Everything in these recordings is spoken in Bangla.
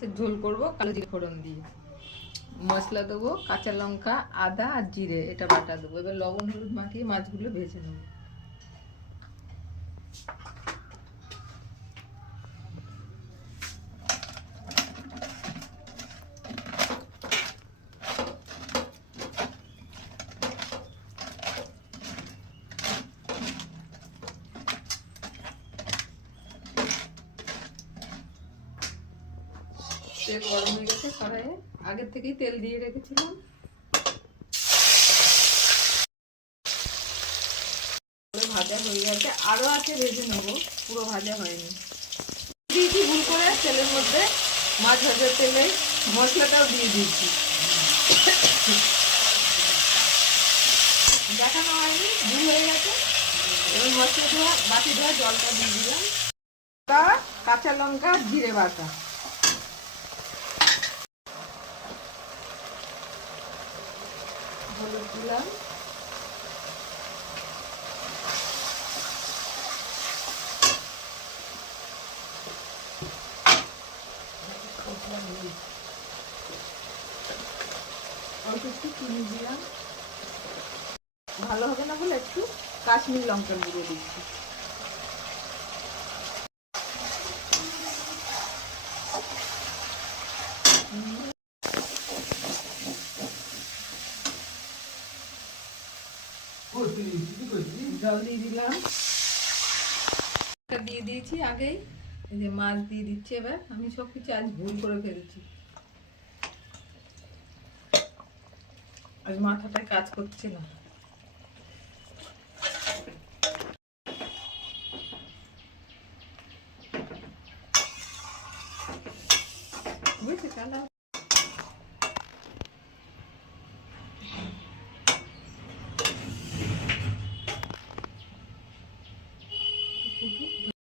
ঝোল করব কালো জিরে ফোড়ন দিয়ে। মশলা দেবো কাঁচা লঙ্কা, আদা আর জিরে, এটা বাটা দেবো। এবার লবণ হলুদ মাখিয়ে মাছগুলো ভেজে নেবো। তেল গরম হয়ে গেছে কড়াইয়ে, আগের থেকেই তেল দিয়ে রেখেছিলাম। ভাজা হয়ে গেছে, আরো আছে ভেজে নেবো, পুরো ভাজা হয়নি। দিয়েছি ভুল করে তেলের মধ্যে, মাছ ভাজার তেলে মশলাটাও দিয়ে দিয়েছি, দেখানো হয়নি, ভুল হয়ে গেছে। এবার মশলা ধোয়া বাটি ধোয়া জলটা দিয়ে দিলাম, কাঁচা লঙ্কা জিরে বাটা, হলুদ দিলাম, অল্প একটু চিনি দিলাম, ভালো হবে না বলে একটু কাশ্মীর লঙ্কার গুঁড়ো দিচ্ছি। জল দিয়ে দিলাম, দিয়ে দিয়েছি আগেই। এই যে মাছ দিয়ে দিচ্ছি। এবার আমি সবকিছু আজ ভুল করে ফেলছি, আজ মাথাটায় কাজ করছে না। বুঝছি কালা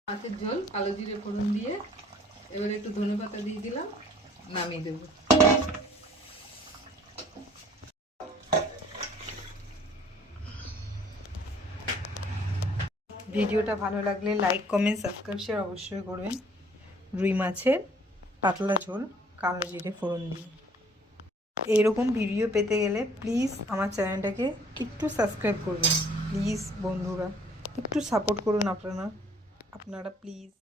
মাছের ঝোল কালো জিরে ফোড়ন দিয়ে, এবার একটু ধনেপাতা দিয়ে দিলাম, নামিয়ে দেবো। ভিডিওটা ভালো লাগলে লাইক কমেন্ট সাবস্ক্রাইব শেয়ার অবশ্যই করবেন। রুই মাছের পাতলা ঝোল কালো জিরে ফোড়ন দিয়ে। এইরকম ভিডিও পেতে গেলে প্লিজ আমার চ্যানেলটাকে একটু সাবস্ক্রাইব করবেন। প্লিজ বন্ধুরা একটু সাপোর্ট করুন, আপনারা প্লিজ।